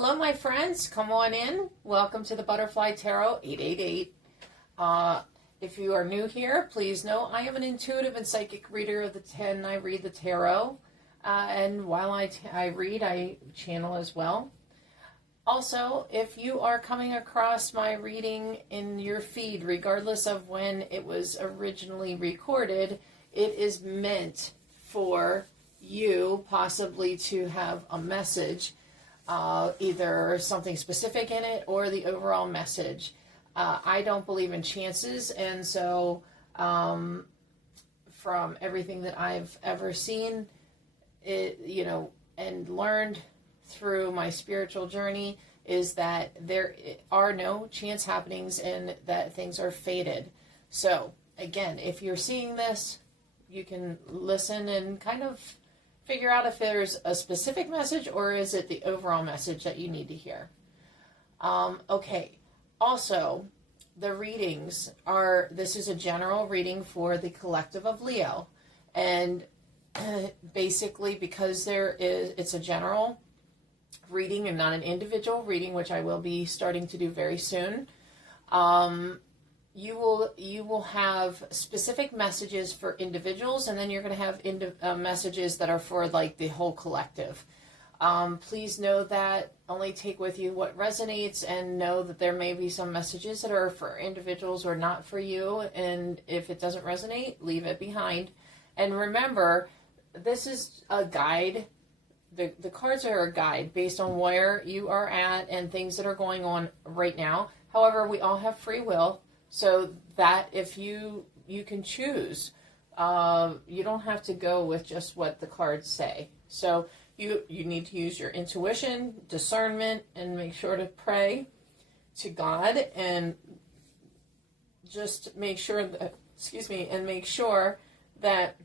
Hello, my friends. Come on in. Welcome to the Butterfly Tarot 888. If you are new here, please know I am an intuitive and psychic reader of the 10. I read the tarot. And while I read, I channel as well. Also, if you are coming across my reading in your feed, regardless of when it was originally recorded, it is meant for you possibly to have a message. Either something specific in it or the overall message. I don't believe in chances, and so from everything that I've ever seen, and learned through my spiritual journey, is that there are no chance happenings and that things are fated. So again, if you're seeing this, you can listen and kind of figure out if there's a specific message or is it the overall message that you need to hear. Okay. Also, the readings are, this is a general reading for the collective of Leo. And basically because it's a general reading and not an individual reading, which I will be starting to do very soon, you will have specific messages for individuals, and then you're going to have messages that are for like the whole collective. Please know that only take with you what resonates, and know that there may be some messages that are for individuals or not for you, and if it doesn't resonate, leave it behind. And remember, this is a guide. The cards are a guide based on where you are at and things that are going on right now. However, we all have free will. So that if you can choose, you don't have to go with just what the cards say. So you need to use your intuition, discernment, and make sure to pray to God and just make sure that,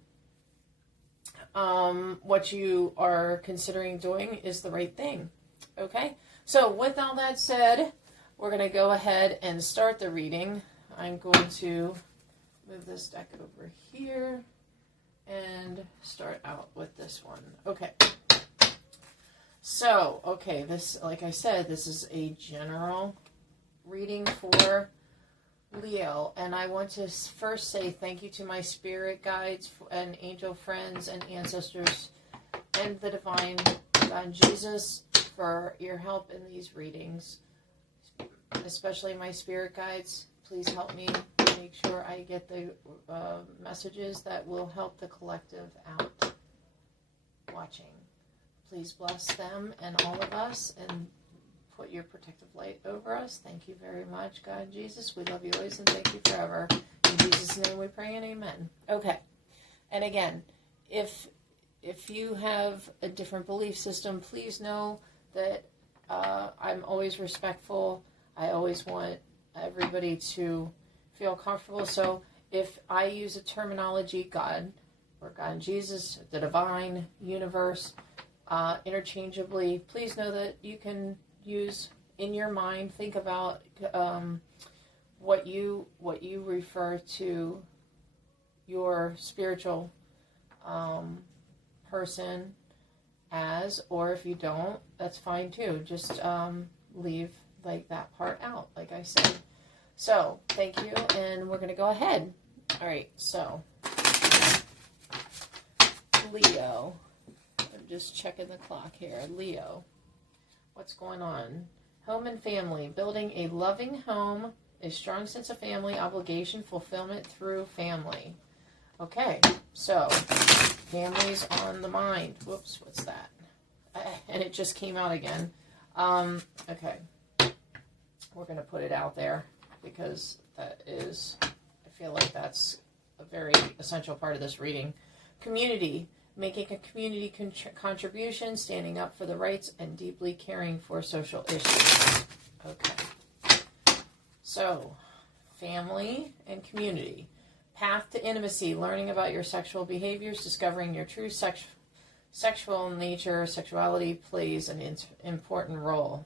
what you are considering doing is the right thing. Okay? So with all that said, we're going to go ahead and start the reading. I'm going to move this deck over here and start out with this one. Okay. So, this, like I said, this is a general reading for Leo. And I want to first say thank you to my spirit guides and angel friends and ancestors and the divine God Jesus for your help in these readings. Especially my spirit guides, please help me make sure I get the messages that will help the collective out watching. Please bless them and all of us and put your protective light over us. Thank you very much, God Jesus. We love you always and thank you forever. In Jesus' name we pray and amen. Okay. And again, if you have a different belief system, please know that I'm always respectful. I always want everybody to feel comfortable. So if I use a terminology, God, or God, Jesus, the divine, universe, interchangeably, please know that you can use in your mind, think about what you refer to your spiritual person as, or if you don't, that's fine too. Just leave like that part out, like I said. So thank you, and we're gonna go ahead. All right, so Leo, I'm just checking the clock here. Leo, what's going on? Home and family. Building a loving home, a strong sense of family, obligation, fulfillment through family. Okay, so family's on the mind. Whoops, what's that? And it just came out again. Okay. We're going to put it out there because that is, I feel like that's a very essential part of this reading. Community, making a community contribution, standing up for the rights, and deeply caring for social issues. Okay. So, family and community. Path to intimacy, learning about your sexual behaviors, discovering your true sexual nature, sexuality plays an important role.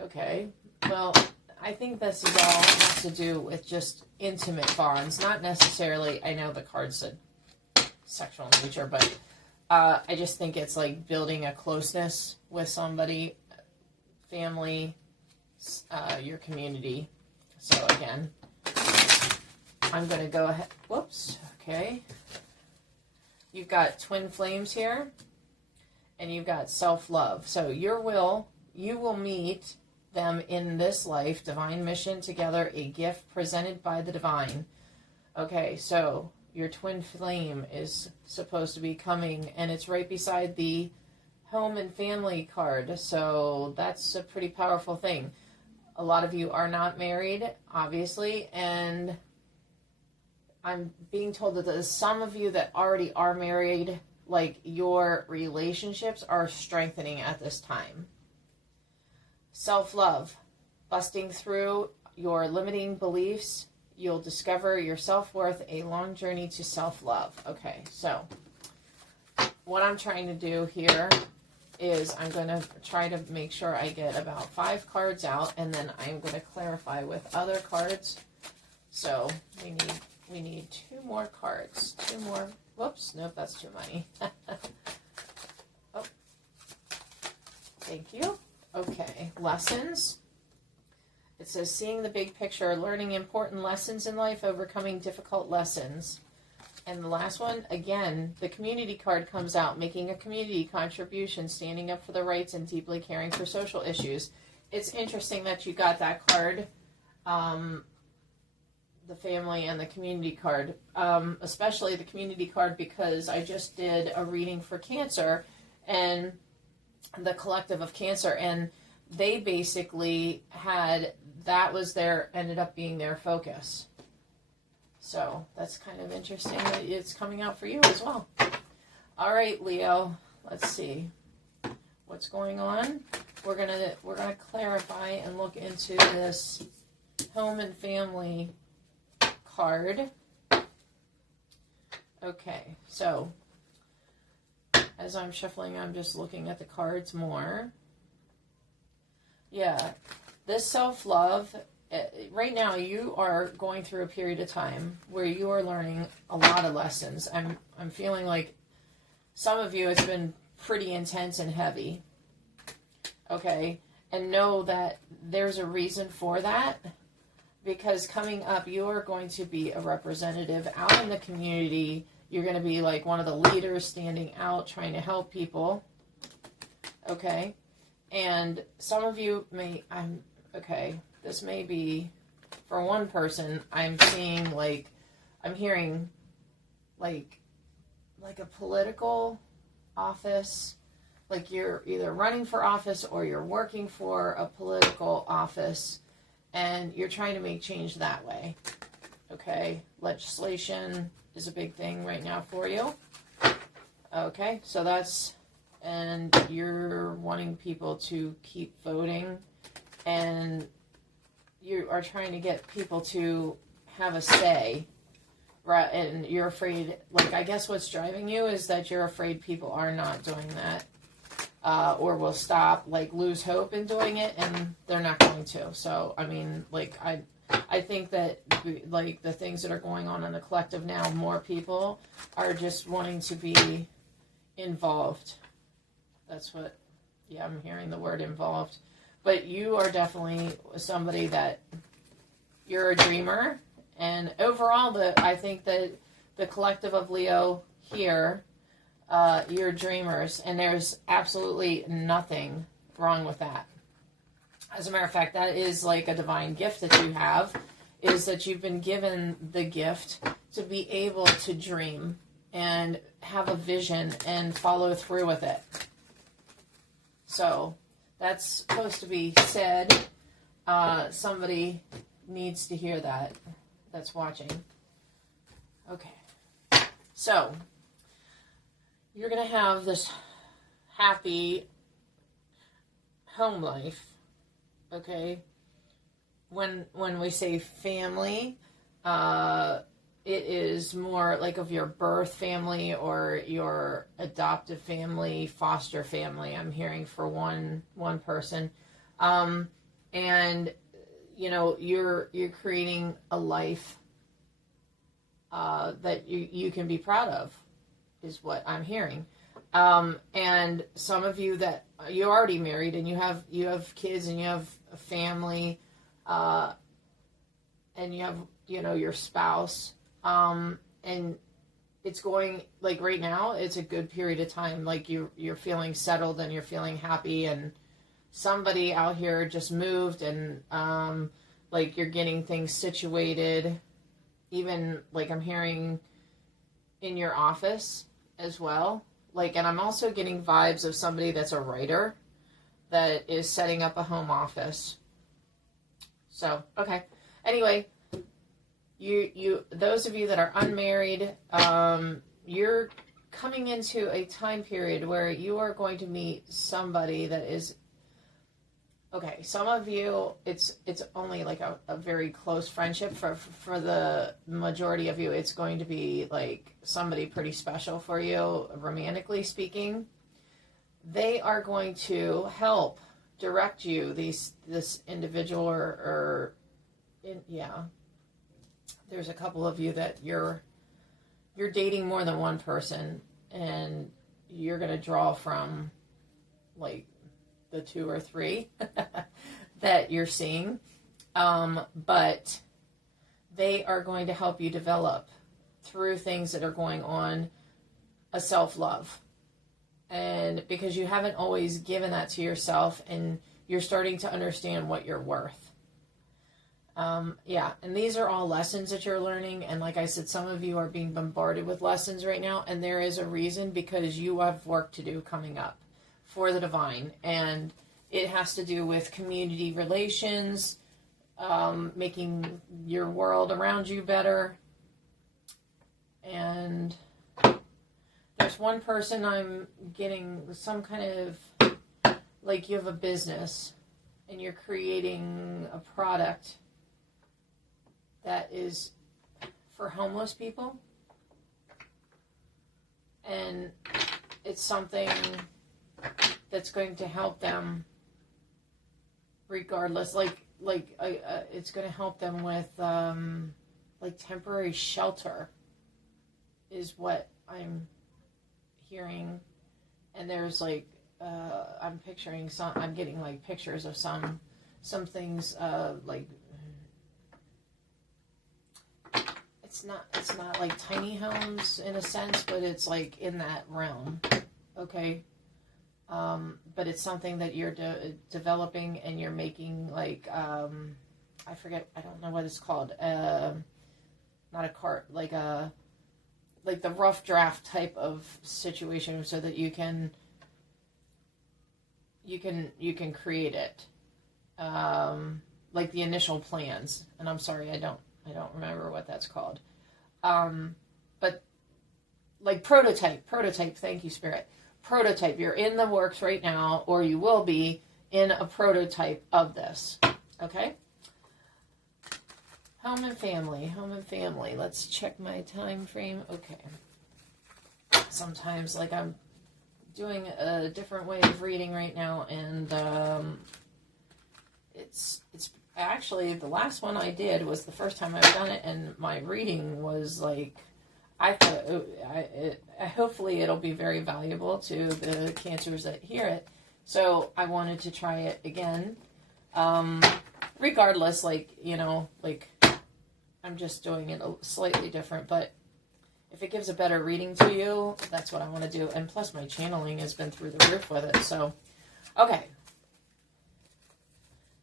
Okay. Well, I think this is all has to do with just intimate bonds, not necessarily, I know the card said sexual nature, but I just think it's like building a closeness with somebody family, your community. So again, I'm going to go ahead. Whoops. Okay. You've got twin flames here, and you've got self-love. So you will meet them in this life, divine mission together, a gift presented by the divine. Okay, so your twin flame is supposed to be coming, and it's right beside the home and family card. So that's a pretty powerful thing. A lot of you are not married, obviously, and I'm being told that there's some of you that already are married, like your relationships are strengthening at this time. Self-love, busting through your limiting beliefs, you'll discover your self-worth, a long journey to self-love. Okay, so what I'm trying to do here is I'm going to try to make sure I get about 5 cards out, and then I'm going to clarify with other cards. So we need 2 more cards. 2 more. Whoops, nope, that's too many. Oh, thank you. Okay, lessons. It says, seeing the big picture, learning important lessons in life, overcoming difficult lessons. And the last one, again, the community card comes out, making a community contribution, standing up for the rights, and deeply caring for social issues. It's interesting that you got that card, the family and the community card, especially the community card, because I just did a reading for Cancer, and the collective of Cancer, and they basically had, that was ended up being their focus. So that's kind of interesting that it's coming out for you as well. All right, Leo, let's see what's going on. We're gonna clarify and look into this home and family card. Okay, so as I'm shuffling, I'm just looking at the cards more. Yeah, this self-love, right now you are going through a period of time where you are learning a lot of lessons. I'm feeling like some of you, it's been pretty intense and heavy. Okay, and know that there's a reason for that, because coming up, you are going to be a representative out in the community. You're going to be like one of the leaders standing out, trying to help people. Okay. And some of you may, this may be, for one person, I'm seeing like, I'm hearing like a political office, like you're either running for office or you're working for a political office, and you're trying to make change that way. Okay. Legislation is a big thing right now for you. Okay, so that's, and you're wanting people to keep voting, and you are trying to get people to have a say, right? And you're afraid, like, I guess what's driving you is that you're afraid people are not doing that, or will stop, like, lose hope in doing it, and they're not going to. So, I mean, like, I think that, like, the things that are going on in the collective now, more people are just wanting to be involved. That's what, yeah, I'm hearing the word involved. But you are definitely somebody that, you're a dreamer. And overall, I think that the collective of Leo here, you're dreamers. And there's absolutely nothing wrong with that. As a matter of fact, that is like a divine gift that you have, is that you've been given the gift to be able to dream and have a vision and follow through with it. So that's supposed to be said. Somebody needs to hear that that's watching. Okay. So you're going to have this happy home life. Okay, when we say family, it is more like of your birth family or your adoptive family, foster family. I'm hearing for one person, and you know you're creating a life that you can be proud of, is what I'm hearing. And some of you that you're already married and you have kids and you have a family, and you have, your spouse, and it's going, like, right now, it's a good period of time. Like, you're feeling settled and you're feeling happy, and somebody out here just moved, and, like, you're getting things situated. Even, like, I'm hearing in your office as well. Like, and I'm also getting vibes of somebody that's a writer that is setting up a home office. So, okay. Anyway, you those of you that are unmarried, you're coming into a time period where you are going to meet somebody that is, okay, some of you, it's only like a very close friendship. For the majority of you, it's going to be like somebody pretty special for you, romantically speaking. They are going to help direct you, this individual, yeah. There's a couple of you that you're dating more than one person, and you're going to draw from, like, the 2 or 3 that you're seeing. But they are going to help you develop, through things that are going on, a self-love. And because you haven't always given that to yourself, and you're starting to understand what you're worth. Yeah, and these are all lessons that you're learning, and like I said, some of you are being bombarded with lessons right now, and there is a reason, because you have work to do coming up for the divine, and it has to do with community relations, making your world around you better. And there's one person I'm getting some kind of, like, you have a business and you're creating a product that is for homeless people, and it's something that's going to help them regardless, it's going to help them with like temporary shelter is what I'm hearing. And there's like I'm getting like pictures of some things, like it's not like tiny homes in a sense, but it's like in that realm, okay? But it's something that you're developing, and you're making, like, I don't know what it's called, not a cart, like the rough draft type of situation, so that you can create it, like the initial plans. And I'm sorry, I don't remember what that's called, but like prototype. Thank you, Spirit. Prototype. You're in the works right now, or you will be in a prototype of this. Okay. Home and family. Let's check my time frame. Okay. Sometimes, like, I'm doing a different way of reading right now, and it's actually, the last one I did was the first time I've done it, and my reading was like, I thought, hopefully it'll be very valuable to the Cancers that hear it. So I wanted to try it again. Regardless, like, I'm just doing it slightly different, but if it gives a better reading to you, that's what I want to do. And plus my channeling has been through the roof with it. So, okay.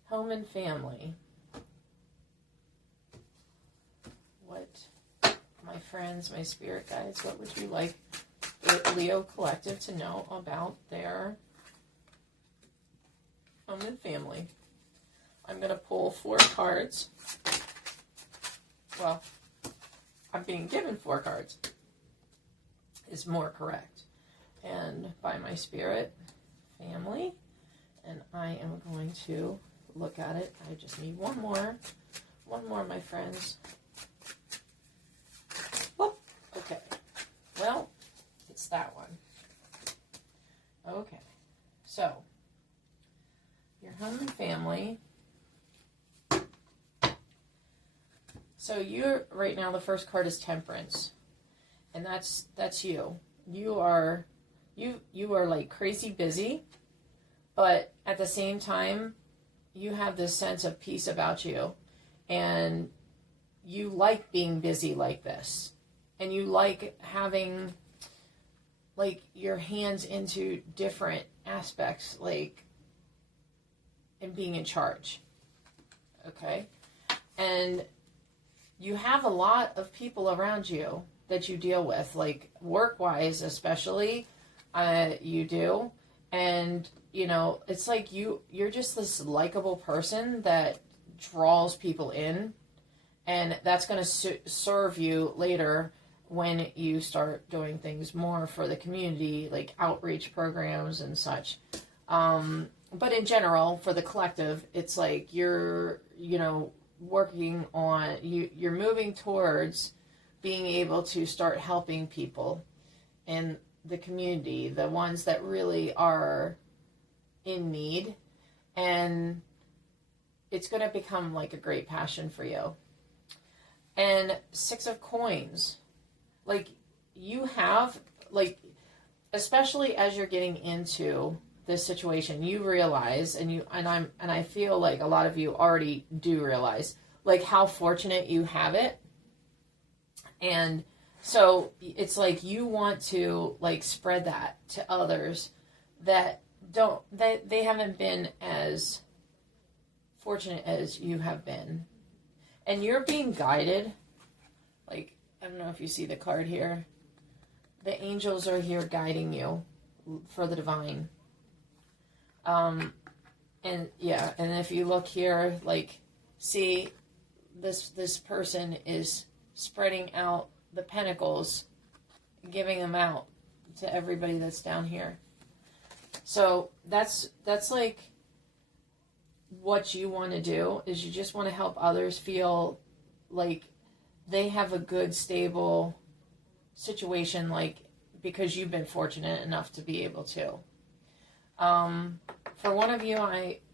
Home and family. What, my friends, my spirit guides, what would you like the Leo Collective to know about their home and family? I'm going to pull 4 cards. Well, I'm being given 4 cards is more correct. And by my spirit, family. And I am going to look at it. I just need one more, my friends. Whoop. Okay. Well, it's that one. Okay. So, your home and family. So you're, right now, the first card is Temperance. And that's you. You you are like crazy busy, but at the same time, you have this sense of peace about you, and you like being busy like this, and you like having like your hands into different aspects, like, and being in charge. Okay? And you have a lot of people around you that you deal with, like work-wise especially, you do. And, you know, it's like you're just this likable person that draws people in, and that's going to serve you later when you start doing things more for the community, like outreach programs and such. But in general, for the collective, it's like you're, you know, working on, you're moving towards being able to start helping people in the community, the ones that really are in need, and it's going to become like a great passion for you. And 6 of Coins, like you have, like, especially as you're getting into this situation, you realize, and I feel like a lot of you already do realize, like, how fortunate you have it. And so it's like you want to like spread that to others that they haven't been as fortunate as you have been. And you're being guided. Like, I don't know if you see the card here. The angels are here guiding you for the divine. And yeah, and if you look here, like, see, this person is spreading out the pentacles, giving them out to everybody that's down here. So that's like what you want to do, is you just want to help others feel like they have a good, stable situation, like, because you've been fortunate enough to be able to. For one of you,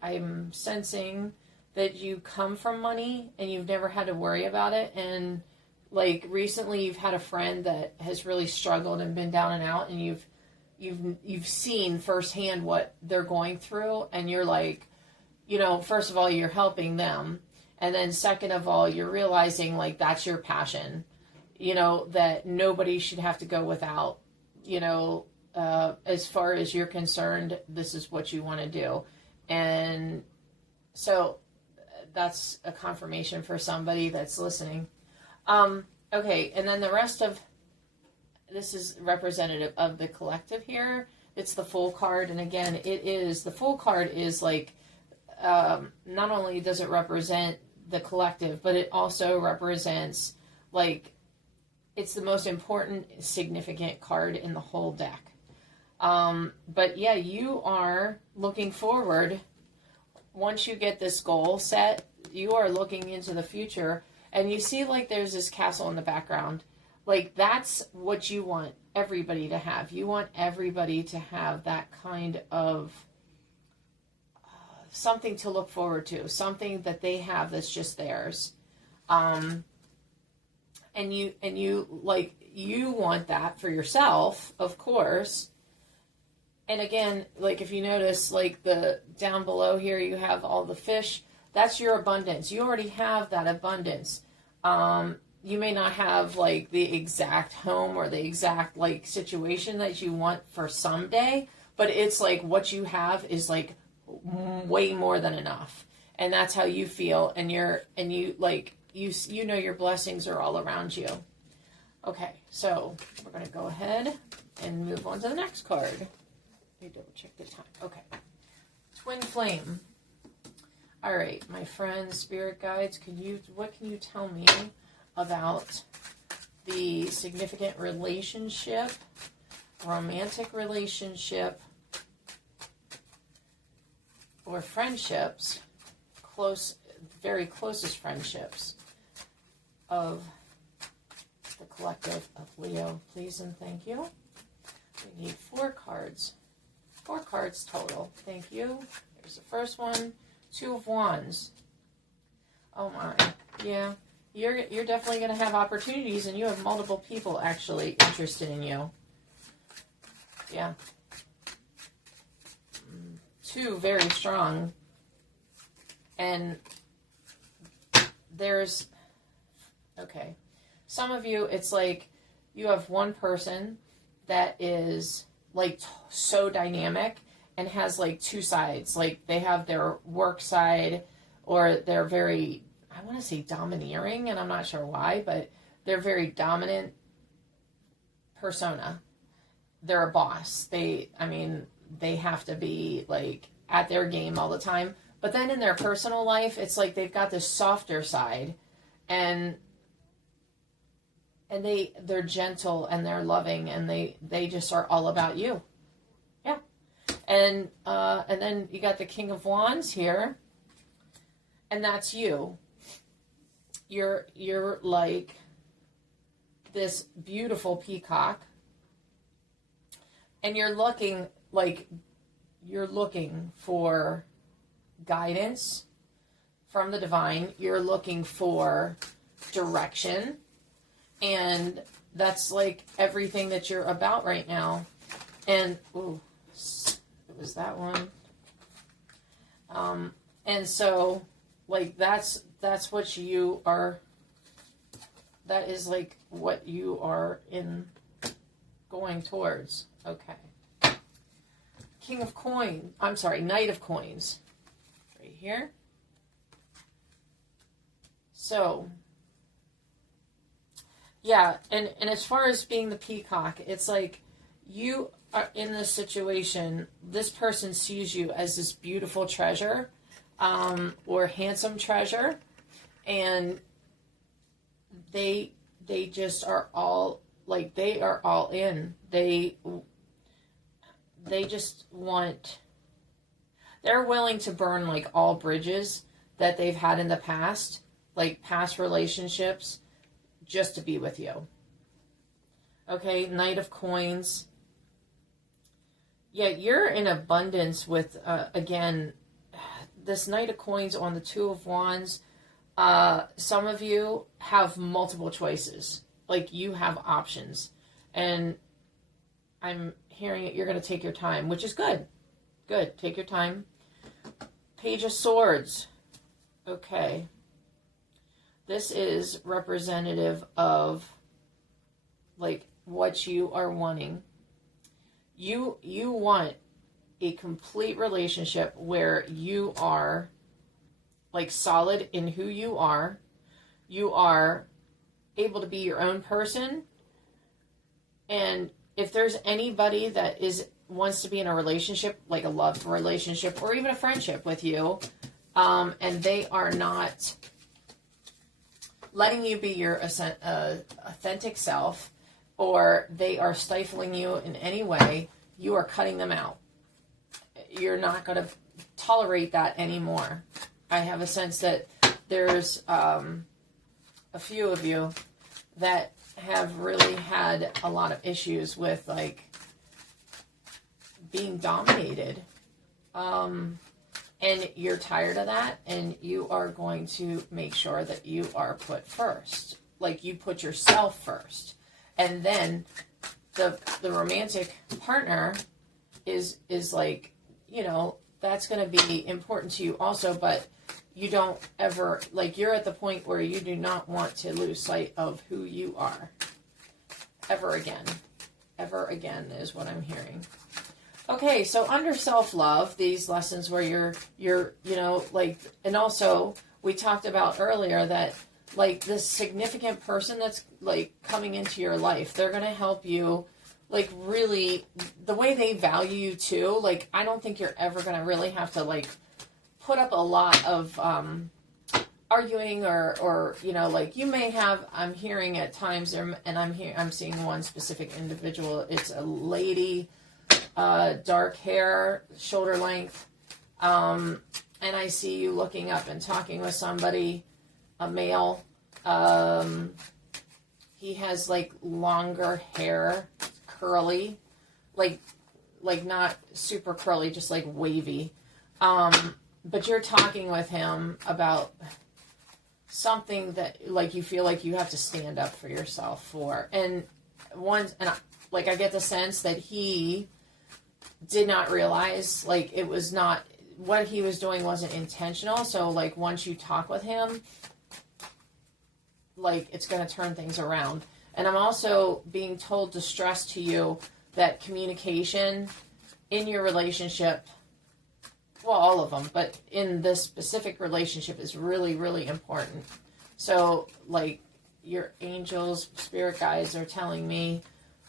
I'm sensing that you come from money and you've never had to worry about it. And like recently you've had a friend that has really struggled and been down and out, and you've seen firsthand what they're going through. And you're like, you know, first of all, you're helping them. And then second of all, you're realizing like that's your passion, you know, that nobody should have to go without, you know, as far as you're concerned, this is what you want to do. And so that's a confirmation for somebody that's listening. Okay, and then the rest of this is representative of the collective here. It's the Fool card, and again, the Fool card is like, not only does it represent the collective, but it also represents, like, it's the most important, significant card in the whole deck. But yeah, you are looking forward. Once you get this goal set, you are looking into the future, and you see like there's this castle in the background. Like, that's what you want everybody to have. You want everybody to have that kind of something to look forward to, something that they have that's just theirs. And you like, you want that for yourself, of course. And again, like if you notice, like the down below here, you have all the fish. That's your abundance. You already have that abundance. You may not have like the exact home or the exact like situation that you want for someday, but it's like what you have is like way more than enough. And that's how you feel. And you know your blessings are all around you. Okay, so we're going to go ahead and move on to the next card. Let me double check the time. Okay. Twin Flame. All right, my friends, spirit guides, what can you tell me about the significant relationship, romantic relationship, or friendships, very closest friendships of the collective of Leo, please and thank you. We need 4 cards. 4 cards total. Thank you. Here's the first one. 2 of Wands. Oh my. Yeah. You're definitely going to have opportunities, and you have multiple people actually interested in you. Yeah. 2 very strong. And there's, okay. Some of you, it's like you have one person that is like so dynamic and has like 2 sides. Like they have their work side, or they're very, I want to say domineering, and I'm not sure why, but they're very dominant persona. They're a boss. They have to be like at their game all the time. But then in their personal life, it's like they've got this softer side, and they're gentle and they're loving, and they just are all about you. Yeah. And then you got the King of Wands here, and that's you. You're like this beautiful peacock, and you're looking for guidance from the divine. You're looking for direction, and that's like everything that you're about right now. And ooh, it was that one. And so like that's what you are. That is like what you are in going towards. Okay. King of Coins. I'm sorry, Knight of Coins. Right here. So, yeah, and as far as being the peacock, it's like you are in this situation, this person sees you as this beautiful treasure, or handsome treasure, and they just are all, like, they are all in. They just want, they're willing to burn like all bridges that they've had in the past, like past relationships, just to be with you. Okay, Knight of Coins. Yeah, you're in abundance with, again, this Knight of Coins on the 2 of Wands. Some of you have multiple choices. Like, you have options. And I'm hearing it, you're going to take your time, which is good. Good, take your time. Page of Swords. Okay. This is representative of, like, what you are wanting. You want a complete relationship where you are, like, solid in who you are. You are able to be your own person. And if there's anybody that wants to be in a relationship, like a love relationship or even a friendship with you, and they are not letting you be your authentic self, or they are stifling you in any way, you are cutting them out. You're not going to tolerate that anymore. I have a sense that there's a few of you that have really had a lot of issues with, like, being dominated. And you're tired of that, and you are going to make sure that you are put first. Like, you put yourself first. And then the romantic partner is like, you know, that's going to be important to you also, but you don't ever, like, you're at the point where you do not want to lose sight of who you are. Ever again. Ever again is what I'm hearing. Okay, so under self-love, these lessons where you're, you know, like, and also we talked about earlier that, like, this significant person that's, like, coming into your life, they're going to help you, like, really, the way they value you too, like, I don't think you're ever going to really have to, like, put up a lot of arguing or, you know, like, you may have, I'm hearing at times, and I'm seeing one specific individual, it's a lady, dark hair, shoulder length, and I see you looking up and talking with somebody, a male. He has, like, longer hair, curly, like not super curly, just like wavy. But you're talking with him about something that, like, you feel like you have to stand up for yourself for. And I get the sense that he did not realize, like, it was not, what he was doing wasn't intentional. So, like, once you talk with him, like, it's going to turn things around. And I'm also being told to stress to you that communication in your relationship, well, all of them, but in this specific relationship is really, really important. So, like, your angels, spirit guides are telling me,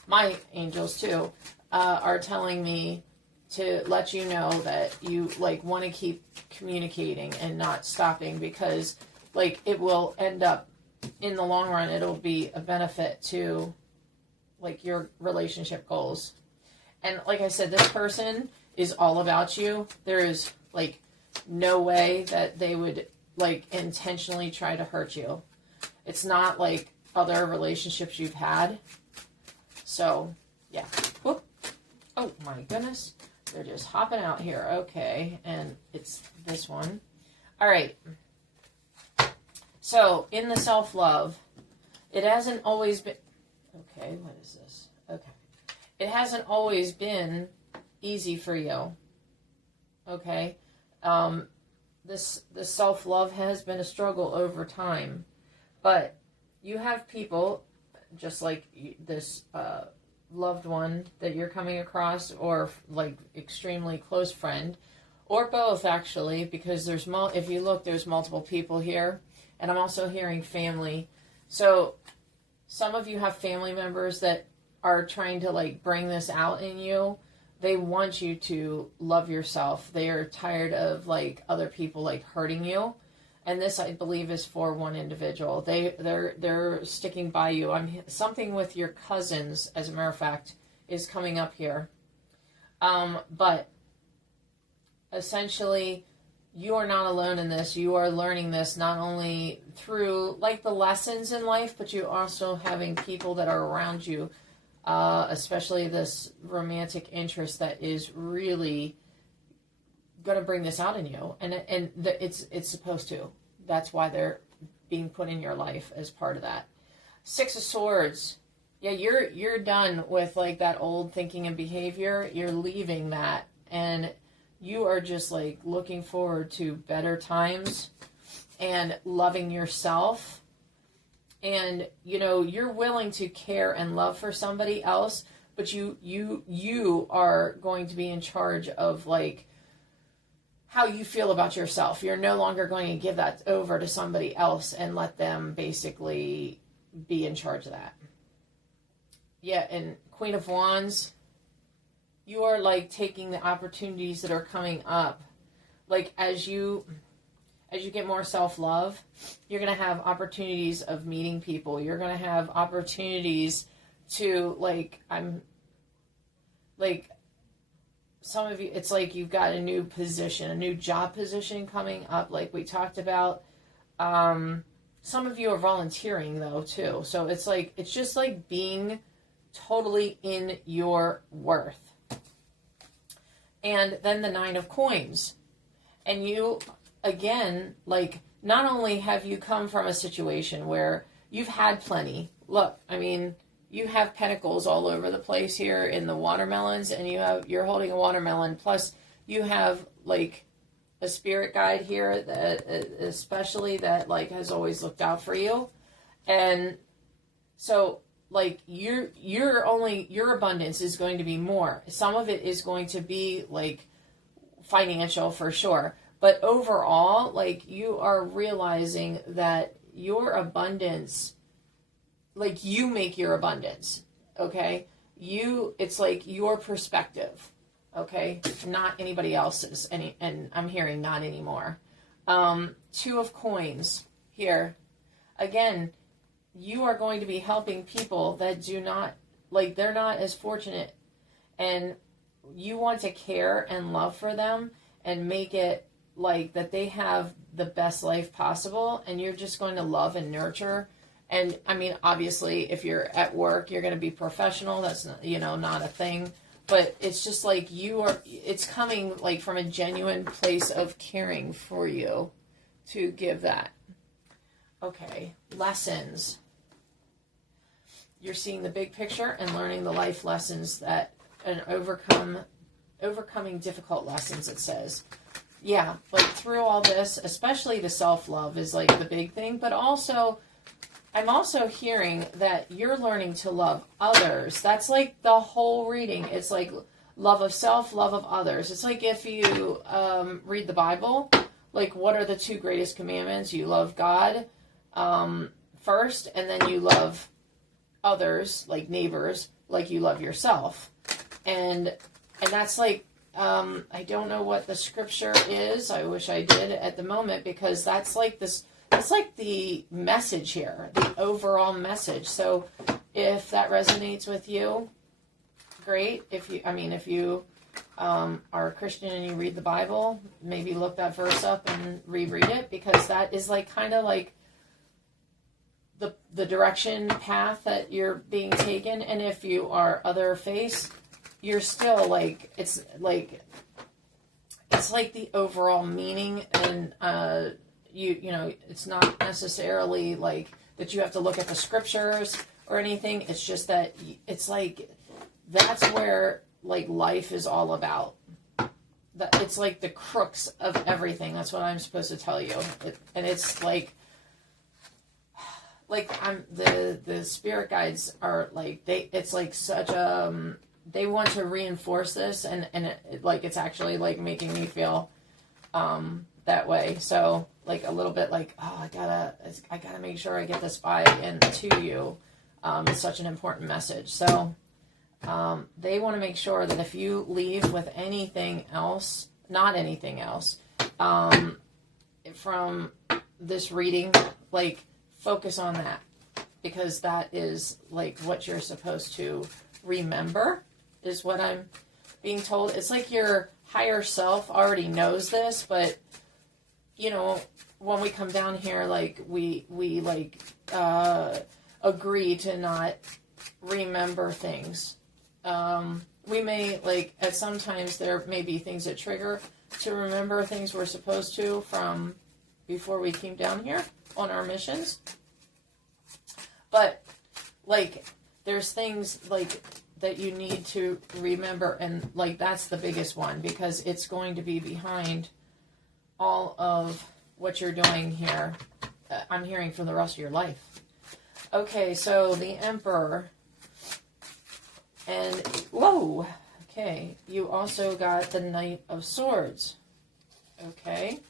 my angels too, are telling me to let you know that you, like, want to keep communicating and not stopping, because, like, it will end up, in the long run, it'll be a benefit to, like, your relationship goals. And like I said, this person is all about you. There is, like, no way that they would, like, intentionally try to hurt you. It's not like other relationships you've had. So, yeah. Whoop. Oh, my goodness. They're just hopping out here. Okay. And it's this one. All right. So, in the self-love, it hasn't always been... Okay, what is this? Okay. It hasn't always been easy for you. Okay? This self-love has been a struggle over time. But you have people, just like this loved one that you're coming across, or, like, extremely close friend, or both, actually, because there's if you look, there's multiple people here. And I'm also hearing family. So some of you have family members that are trying to, like, bring this out in you. They want you to love yourself. They are tired of, like, other people, like, hurting you. And this, I believe, is for one individual. They're sticking by you. Something with your cousins, as a matter of fact, is coming up here. But essentially, you are not alone in this. You are learning this not only through, like, the lessons in life, but you're also having people that are around you, especially this romantic interest that is really going to bring this out in you. And it's supposed to. That's why they're being put in your life as part of that. 6 of Swords. Yeah, you're done with, like, that old thinking and behavior. You're leaving that, and you are just, like, looking forward to better times and loving yourself. And, you know, you're willing to care and love for somebody else, but you are going to be in charge of, like, how you feel about yourself. You're no longer going to give that over to somebody else and let them basically be in charge of that. Yeah, and Queen of Wands, you are, like, taking the opportunities that are coming up. Like, as you get more self-love, you're going to have opportunities of meeting people. You're going to have opportunities to, some of you, it's like you've got a new position, a new job position coming up, like we talked about. Some of you are volunteering, though, too. So it's like, it's just like being totally in your worth. And then the 9 of Coins. And you, again, like, not only have you come from a situation where you've had plenty. Look, I mean, you have pentacles all over the place here in the watermelons, and you're holding a watermelon. Plus, you have, like, a spirit guide here that, especially, that, like, has always looked out for you. And so, like, your abundance is going to be more. Some of it is going to be, like, financial for sure. But overall, like, you are realizing that your abundance, like, you make your abundance, okay? It's like your perspective, okay? Not anybody else's, and I'm hearing not anymore. 2 of Coins here. Again, you are going to be helping people that do not, like, they're not as fortunate, and you want to care and love for them and make it like that they have the best life possible, and you're just going to love and nurture. And I mean, obviously, if you're at work, you're going to be professional. That's not, not a thing, but it's just like it's coming, like, from a genuine place of caring for you to give that. Okay, lessons. You're seeing the big picture and learning the life lessons that and overcome overcoming difficult lessons, it says. Yeah, like through all this, especially the self-love is like the big thing, but also, I'm also hearing that you're learning to love others. That's like the whole reading. It's like love of self, love of others. It's like if you read the Bible, like what are the 2 greatest commandments? You love God first, and then you love others, like neighbors, like you love yourself. And that's like, I don't know what the scripture is. I wish I did at the moment, because that's like this, it's like the message here, the overall message. So if that resonates with you, great. If you are a Christian and you read the Bible, maybe look that verse up and reread it, because that is like kind of like the direction path that you're being taken. And if you are other faiths, you're still like, it's like the overall meaning. And you know, it's not necessarily like that you have to look at the scriptures or anything. It's just that it's like, that's where like life is all about. That it's like the crux of everything. That's what I'm supposed to tell you. And it's like I'm the spirit guides are like, it's like such a they want to reinforce this, and like it's actually like making me feel that way. So like a little bit like, oh, I gotta make sure I get this by and to you. It's such an important message. So they want to make sure that if you leave with anything else, not anything else, from this reading, like focus on that, because that is like what you're supposed to remember, is what I'm being told. It's like your higher self already knows this, but you know, when we come down here, like we like agree to not remember things. We may, like, at sometimes there may be things that trigger to remember things we're supposed to from before we came down here on our missions. But, like, there's things, like, that you need to remember, and, like, that's the biggest one, because it's going to be behind all of what you're doing here. I'm hearing for the rest of your life. Okay, so the Emperor. And, whoa, okay, you also got the Knight of Swords, okay,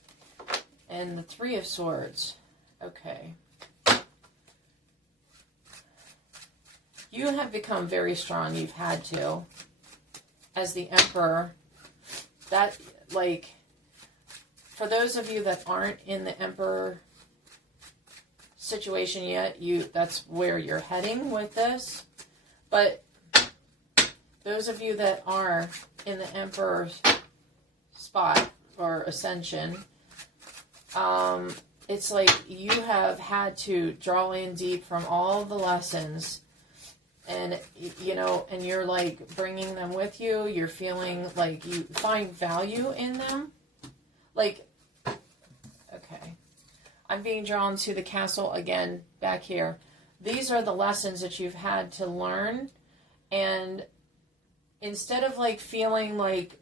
and the Three of Swords, okay. You have become very strong, you've had to, as the Emperor. That, like, for those of you that aren't in the Emperor situation yet, that's where you're heading with this, but those of you that are in the Emperor's spot or ascension, it's like you have had to draw in deep from all the lessons, and you know, and you're like bringing them with you. You're feeling like you find value in them. Like, okay, I'm being drawn to the castle again back here. These are the lessons that you've had to learn, and instead of like feeling like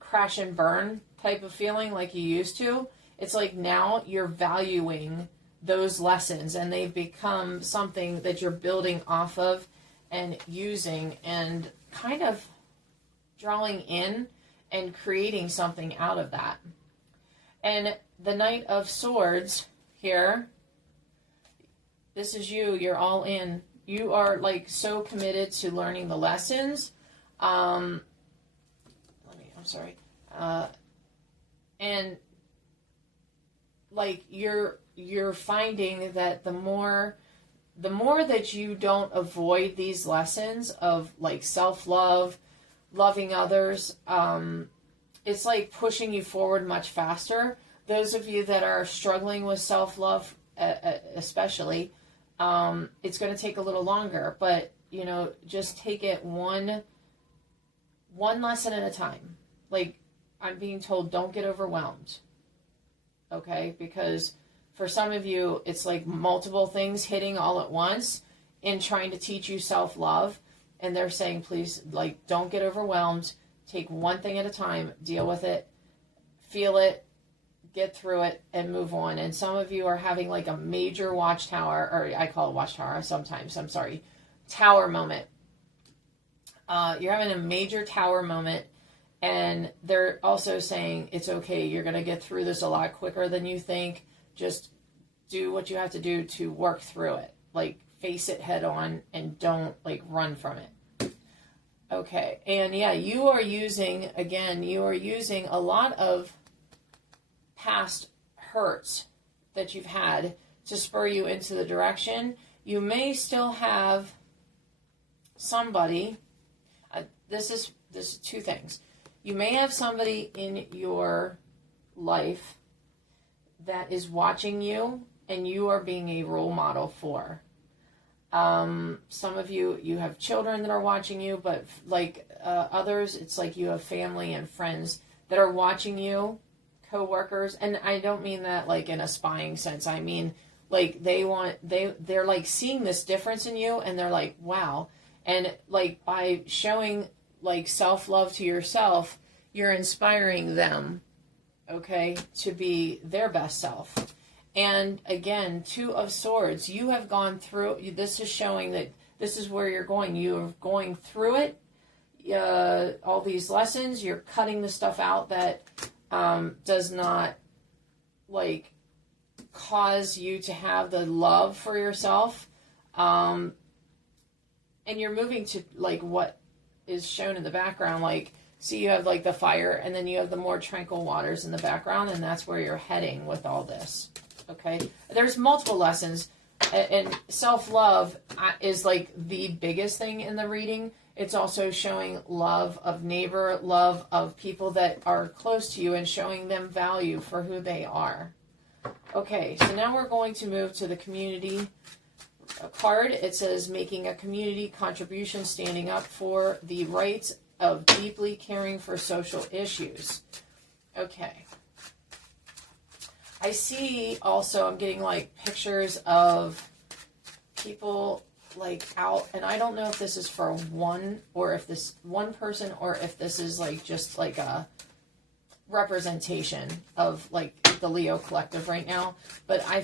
crash and burn type of feeling like you used to, it's like now you're valuing those lessons, and they've become something that you're building off of and using and kind of drawing in and creating something out of that. And the Knight of Swords here, this is you. You're all in. You are like so committed to learning the lessons. I'm sorry. And like you're finding that the more that you don't avoid these lessons of like self-love, loving others, it's like pushing you forward much faster. Those of you that are struggling with self-love, especially, it's going to take a little longer, but you know, just take it one lesson at a time. Like, I'm being told, don't get overwhelmed. Okay? Because for some of you, it's like multiple things hitting all at once in trying to teach you self-love. And they're saying, please, like, don't get overwhelmed. Take one thing at a time, deal with it, feel it, get through it, and move on. And some of you are having like a major watchtower, or I call it watchtower sometimes, I'm sorry, tower moment. You're having a major tower moment, and they're also saying it's okay. You're going to get through this a lot quicker than you think. Just do what you have to do to work through it. Like, face it head on and don't like run from it. Okay. And yeah, you are using a lot of past hurts that you've had to spur you into the direction. You may still have somebody, this is two things. You may have somebody in your life that is watching you and you are being a role model for. Some of you have children that are watching you, but like others, it's like you have family and friends that are watching you, co-workers. And I don't mean that like in a spying sense. I mean, like they're like seeing this difference in you, and they're like, wow. And like by showing like self-love to yourself, you're inspiring them, okay, to be their best self. And again, Two of Swords, you have gone through, this is showing that this is where you're going. You're going through it, all these lessons, you're cutting the stuff out that does not like cause you to have the love for yourself. And you're moving to like what is shown in the background. Like, see, you have like the fire, and then you have the more tranquil waters in the background, and that's where you're heading with all this. Okay, there's multiple lessons, and self-love is like the biggest thing in the reading. It's also showing love of neighbor, love of people that are close to you, and showing them value for who they are. Okay, so now we're going to move to the community card. It says making a community contribution, standing up for the rights of deeply caring for social issues. Okay. I see also, I'm getting like pictures of people like out, and I don't know if this is for one person, or if this is like just like a representation of like the Leo collective right now. But I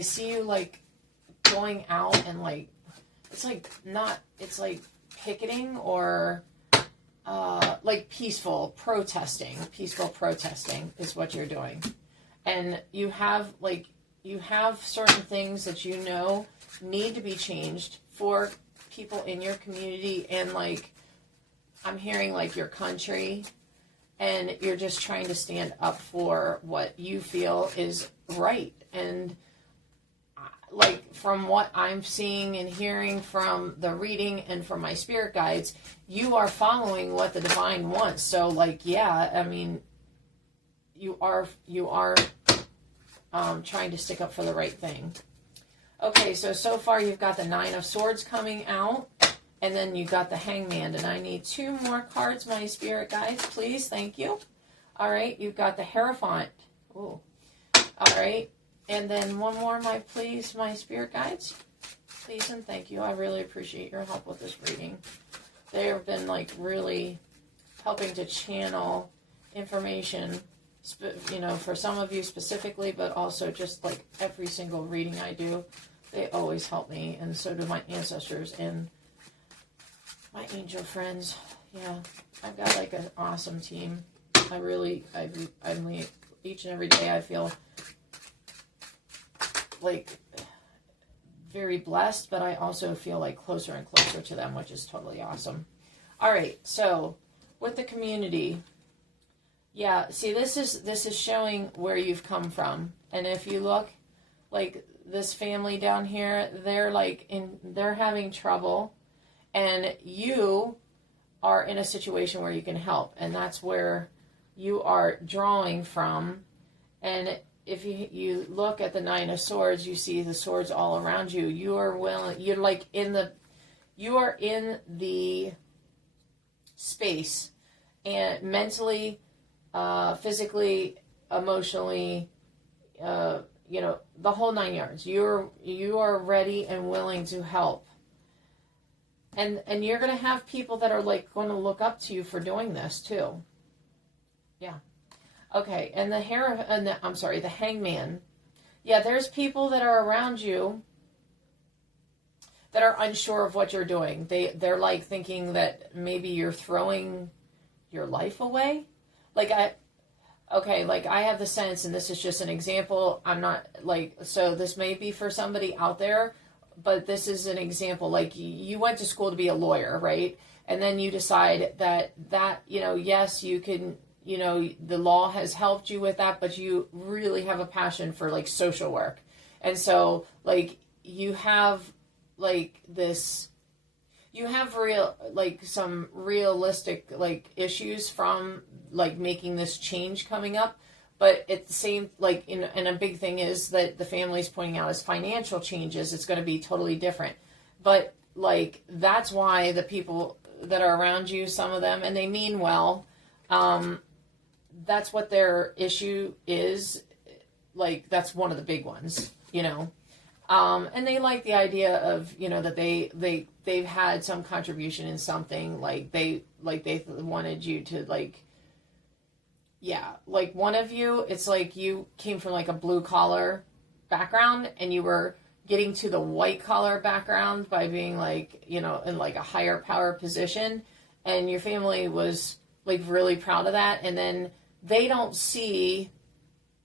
see you like going out, and like it's like picketing, or like peaceful protesting is what you're doing. And you have certain things that you know need to be changed for people in your community, and like I'm hearing like your country, and you're just trying to stand up for what you feel is right. And like from what I'm seeing and hearing from the reading and from my spirit guides, you are following what the divine wants. So like, yeah, I mean, you are trying to stick up for the right thing. Okay, so far you've got the Nine of Swords coming out, and then you got the Hangman, and I need two more cards, my spirit guides, please. Thank you. All right, you've got the Hierophant. Ooh. All right, and then one more, my spirit guides. Please and thank you. I really appreciate your help with this reading. They have been like really helping to channel information, you know, for some of you specifically, but also just like every single reading I do, they always help me, and so do my ancestors and my angel friends. Yeah, I've got like an awesome team. I each and every day I feel like very blessed, but I also feel like closer and closer to them, which is totally awesome. All right, so with the community, yeah, see, this is showing where you've come from. And if you look, like this family down here, they're having trouble, and you are in a situation where you can help, and that's where you are drawing from. And if you look at the Nine of Swords, you see the swords all around you. You are in the space, and mentally, physically, emotionally, the whole 9 yards. You are ready and willing to help. And you're going to have people that are like going to look up to you for doing this too. Yeah. Okay. And the the hangman. Yeah, there's people that are around you that are unsure of what you're doing. They're like thinking that maybe you're throwing your life away. Like I have the sense, and this is just an example. I'm not so this may be for somebody out there, but this is an example. Like you went to school to be a lawyer, right? And then you decide that, yes, you can, the law has helped you with that, but you really have a passion for like social work. And so like you have some realistic like issues from like making this change coming up. But at the same, and a big thing is that the family's pointing out is financial changes. It's going to be totally different. But like, that's why the people that are around you, some of them, and they mean well, that's what their issue is. Like, that's one of the big ones, and they like the idea of, that they've had some contribution in something, they wanted you to like one of you, it's like you came from like a blue collar background and you were getting to the white collar background by being in like a higher power position, and your family was like really proud of that. And then they don't see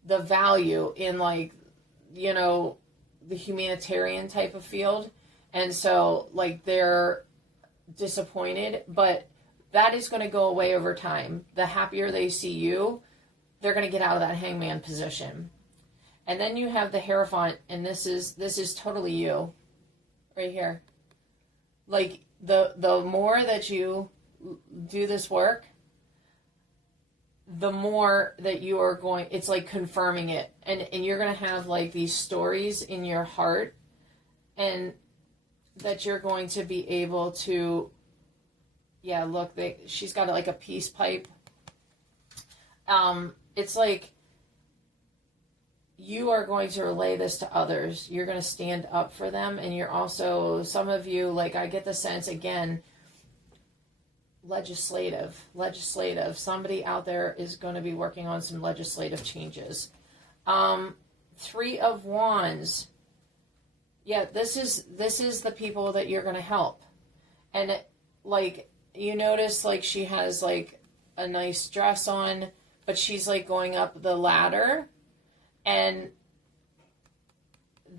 the value in the humanitarian type of field. And so they're disappointed, but that is going to go away over time. The happier they see you, they're going to get out of that hangman position. And then you have the Hierophant, and this is totally you, right here. Like the more that you do this work, the more that you are going, it's like confirming it, and you're going to have like these stories in your heart, and that you're going to be able to. Yeah, look, she's got like a peace pipe. It's like you are going to relay this to others. You're going to stand up for them. And you're also, some of you, I get the sense, again, legislative. Somebody out there is going to be working on some legislative changes. 3 of Wands. Yeah, this is the people that you're going to help. And you notice she has a nice dress on, but she's going up the ladder, and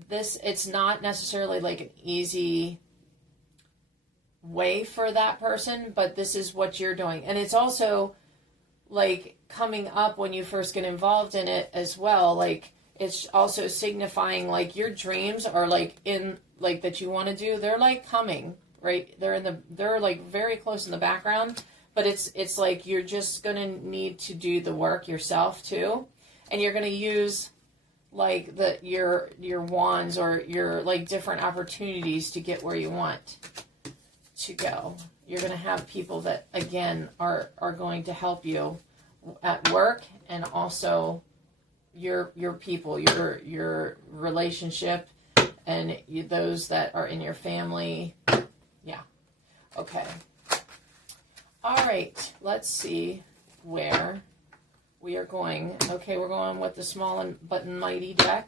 it's not necessarily an easy way for that person, but this is what you're doing. And it's also coming up when you first get involved in it as well. It's also signifying your dreams are in that you want to do. They're coming. Right, they're very close in the background, but it's you're just gonna need to do the work yourself too, and you're gonna use your wands or your different opportunities to get where you want to go. You're gonna have people that again are going to help you at work, and also your people, your relationship, and those that are in your family. Yeah. Okay. All right. Let's see where we are going. Okay, we're going with the small but mighty deck.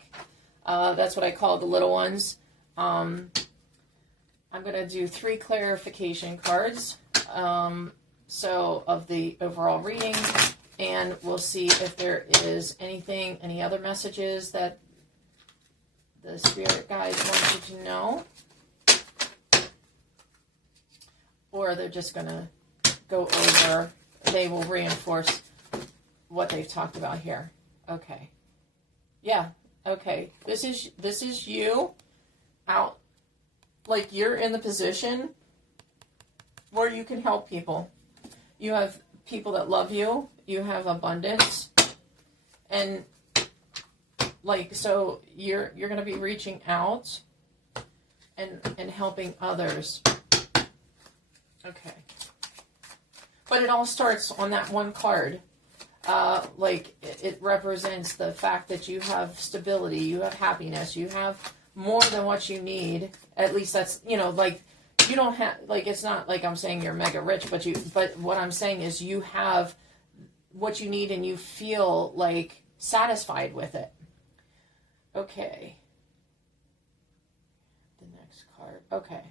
That's what I call the little ones. I'm going to do 3 clarification cards. So of the overall reading, and we'll see if there is any other messages that the spirit guides want you to know. Or they're just going to go over, they will reinforce what they've talked about here. Okay. Yeah, okay. This is you out, you're in the position where you can help people. You have people that love you. You have abundance. And, so you're going to be reaching out and helping others. Okay. But it all starts on that one card. It represents the fact that you have stability, you have happiness, you have more than what you need. At least that's, you don't have, like, it's not like I'm saying you're mega rich, but what I'm saying is you have what you need and you feel like satisfied with it. Okay. The next card. Okay.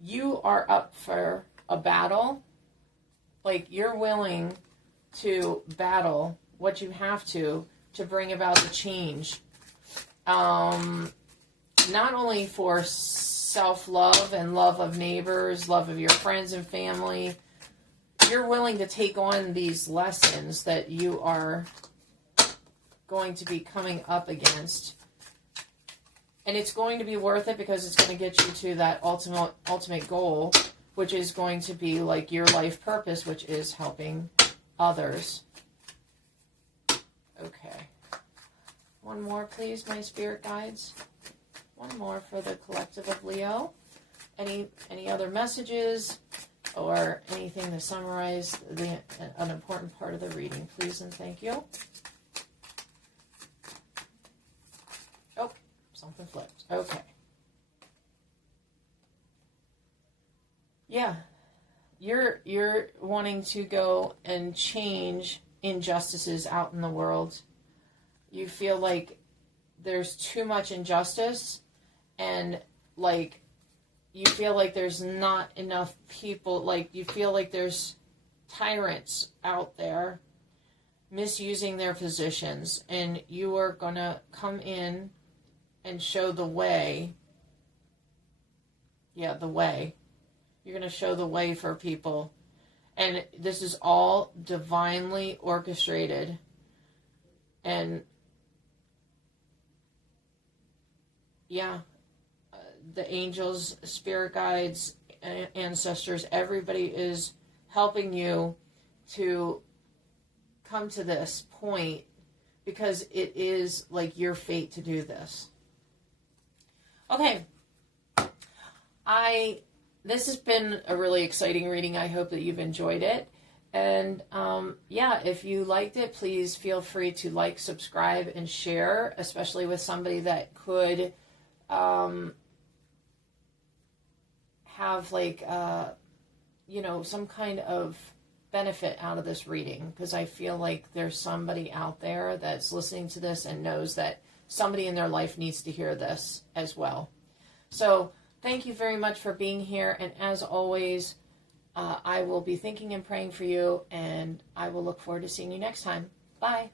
You are up for a battle. Like, you're willing to battle what you have to bring about the change. Not only for self-love and love of neighbors, love of your friends and family, you're willing to take on these lessons that you are going to be coming up against. And it's going to be worth it because it's going to get you to that ultimate goal, which is going to be like your life purpose, which is helping others. Okay. One more, please, my spirit guides. One more for the collective of Leo. Any other messages or anything to summarize an important part of the reading, please and thank you. Oh, something flipped. Okay. Yeah. You're wanting to go and change injustices out in the world. You feel like there's too much injustice, and like you feel like there's not enough people, like you feel like there's tyrants out there misusing their positions, and you are going to come in and show the way. Yeah, the way. You're going to show the way for people. And this is all divinely orchestrated. And yeah, the angels, spirit guides, ancestors, everybody is helping you to come to this point because it is like your fate to do this. Okay. This has been a really exciting reading. I hope that you've enjoyed it. And yeah, if you liked it, please feel free to like, subscribe, and share, especially with somebody that could have like, some kind of benefit out of this reading, because I feel like there's somebody out there that's listening to this and knows that somebody in their life needs to hear this as well. So thank you very much for being here. And as always, I will be thinking and praying for you, and I will look forward to seeing you next time. Bye.